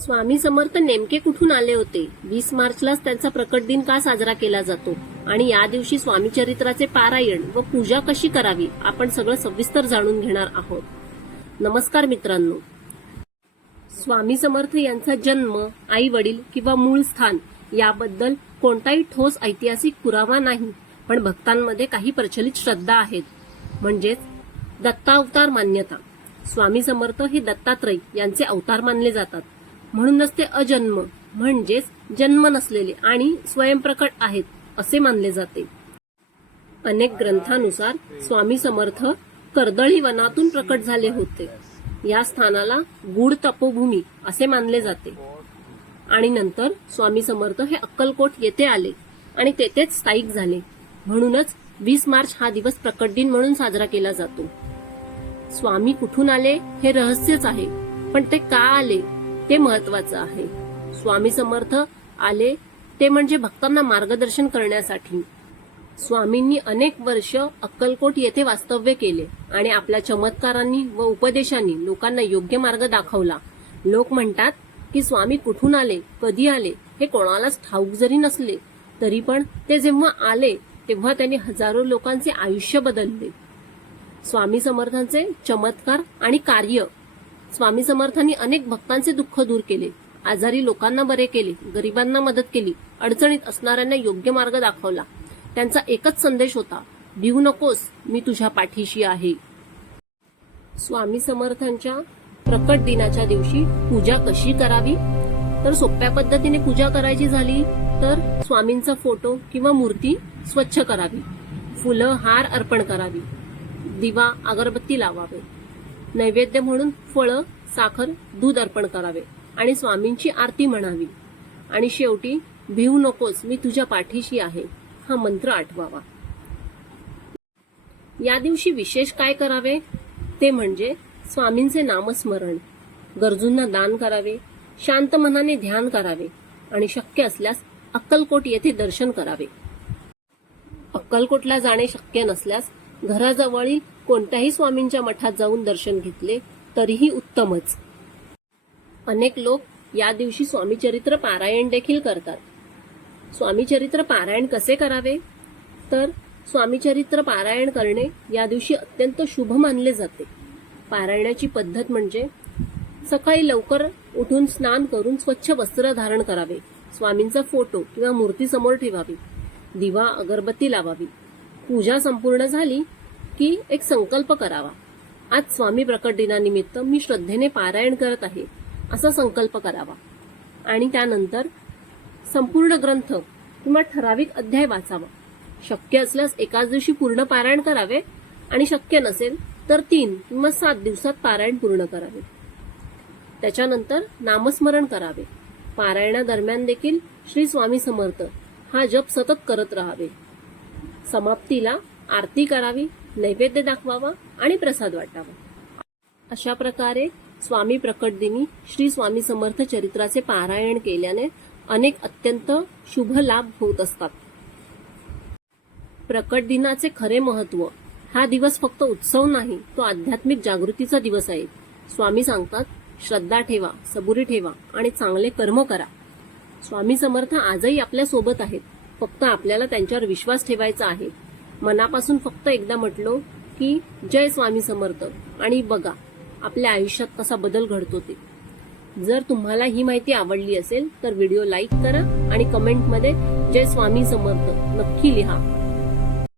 स्वामी समर्थ नेमके कुठून आले होते? 20 मार्चलाच त्यांचा प्रकट दिन का साजरा केला जातो आणि या दिवशी स्वामी चरित्राचे पारायण व पूजा कशी करावी आपण सगळं सविस्तर जाणून घेणार आहोत. नमस्कार मित्रांनो. स्वामी समर्थ यांचा जन्म, आई वडील किंवा मूळ स्थान याबद्दल कोणताही ठोस ऐतिहासिक पुरावा नाही, पण भक्तांमध्ये काही प्रचलित श्रद्धा आहेत. म्हणजेच दत्तावतार मान्यता. स्वामी समर्थ हे दत्तात्रय यांचे अवतार मानले जातात. म्हणूनच ते अजन्म म्हणजेच जन्म नसलेले आणि स्वयंप्रकट आहेत असे मानले जाते. अनेक ग्रंथानुसार स्वामी समर्थ कर्दळी वनातून प्रकट झाले होते. या स्थानाला गूढ तपोभूमी असे मानले जाते आणि नंतर स्वामी समर्थ हे अक्कलकोट येथे आले आणि तेथेच स्थायिक झाले. म्हणूनच 20 मार्च हा दिवस प्रकट दिन म्हणून साजरा केला जातो. स्वामी कुठून आले हे रहस्यच आहे, पण ते का आले ते महत्वाचं आहे. स्वामी समर्थ आले ते म्हणजे भक्तांना मार्गदर्शन करण्यासाठी. स्वामींनी अनेक वर्ष अक्कलकोट येथे वास्तव्य केले आणि आपल्या चमत्कारांनी व उपदेशांनी लोकांना योग्य मार्ग दाखवला. लोक म्हणतात की स्वामी कुठून आले, कधी आले हे कोणालाच ठाऊक जरी नसले तरी पण ते जेव्हा आले तेव्हा त्यांनी हजारो लोकांचे आयुष्य बदलले. स्वामी समर्थांचे चमत्कार आणि कार्य. स्वामी समर्थांनी अनेक भक्तांचे दुःख दूर केले, आजारी लोकांना बरे केले, गरिबांना मदत केली, अडचणीत असणाऱ्यांना योग्य मार्ग दाखवला. त्यांचा एकच संदेश होता, भिवू नकोस, मी तुझ्या पाठीशी आहे. स्वामी समर्थांच्या प्रकट दिनाच्या दिवशी पूजा कशी करावी? तर सोप्या पद्धतीने पूजा करायची झाली तर स्वामींचा फोटो किंवा मूर्ती स्वच्छ करावी, फुलं हार अर्पण करावी, दिवा अगरबत्ती लावावे, नैवेद्य म्हणून फळं, साखर, दूध अर्पण करावे आणि स्वामींची आरती म्हणावी आणि शेवटी भिवू नकोस, मी तुझ्या पाठीशी आहे हा मंत्र आठवावा. या दिवशी विशेष काय करावे ते म्हणजे स्वामींचे नामस्मरण, गरजूंना दान करावे, शांत मनाने ध्यान करावे आणि शक्य असल्यास अक्कलकोट येथे दर्शन करावे. अक्कलकोटला जाणे शक्य नसल्यास घराजवळील कोणत्याही स्वामींच्या मठात जाऊन दर्शन घेतले तरीही उत्तमच. अनेक लोक या दिवशी स्वामी चरित्र पारायण देखील करतात. स्वामी चरित्र पारायण कसे करावे? तर स्वामी चरित्र पारायण करणे या दिवशी अत्यंत शुभ मानले जाते. पारायणाची पद्धत म्हणजे सकाळी लवकर उठून स्नान करून स्वच्छ वस्त्र धारण करावे, स्वामींचा फोटो किंवा मूर्ती समोर ठेवावी, दिवा अगरबत्ती लावावी. पूजा संपूर्ण झाली की एक संकल्प करावा, आज स्वामी प्रकट दिनानिमित्त मी श्रद्धेने पारायण करत आहे असा संकल्प करावा आणि त्यानंतर संपूर्ण ग्रंथ किंवा ठराविक अध्याय वाचावा. शक्य असल्यास एकाच दिवशी पूर्ण पारायण करावे आणि शक्य नसेल तर 3 किंवा 7 दिवसात पारायण पूर्ण करावे. त्याच्यानंतर नामस्मरण करावे. पारायणादरम्यान देखील श्री स्वामी समर्थ हा जप सतत करत राहावे. समाप्तीला आरती करावी, नैवेद्य दाखवावा आणि प्रसाद वाटावा. अशा प्रकारे स्वामी प्रकट दिनी श्री स्वामी समर्थ चरित्राचे पारायण केल्याने अनेक अत्यंत शुभ लाभ होत असतात. प्रकट दिनाचे खरे महत्व. हा दिवस फक्त उत्सव नाही, तो आध्यात्मिक जागृतीचा दिवस आहे. स्वामी सांगतात, श्रद्धा ठेवा, सबुरी ठेवा आणि चांगले कर्म करा. स्वामी समर्थ आजही आपल्या सोबत आहेत, फक्त आपल्याला त्यांच्यावर विश्वास ठेवायचा आहे. मनापासून फक्त एकदा म्हटलो की जय स्वामी समर्थ आणि बघा आपल्या आयुष्यात कसा बदल घडतो ते. जर तुम्हाला ही माहिती आवडली असेल तर व्हिडिओ लाईक करा आणि कमेंटमध्ये जय स्वामी समर्थ नक्की लिहा.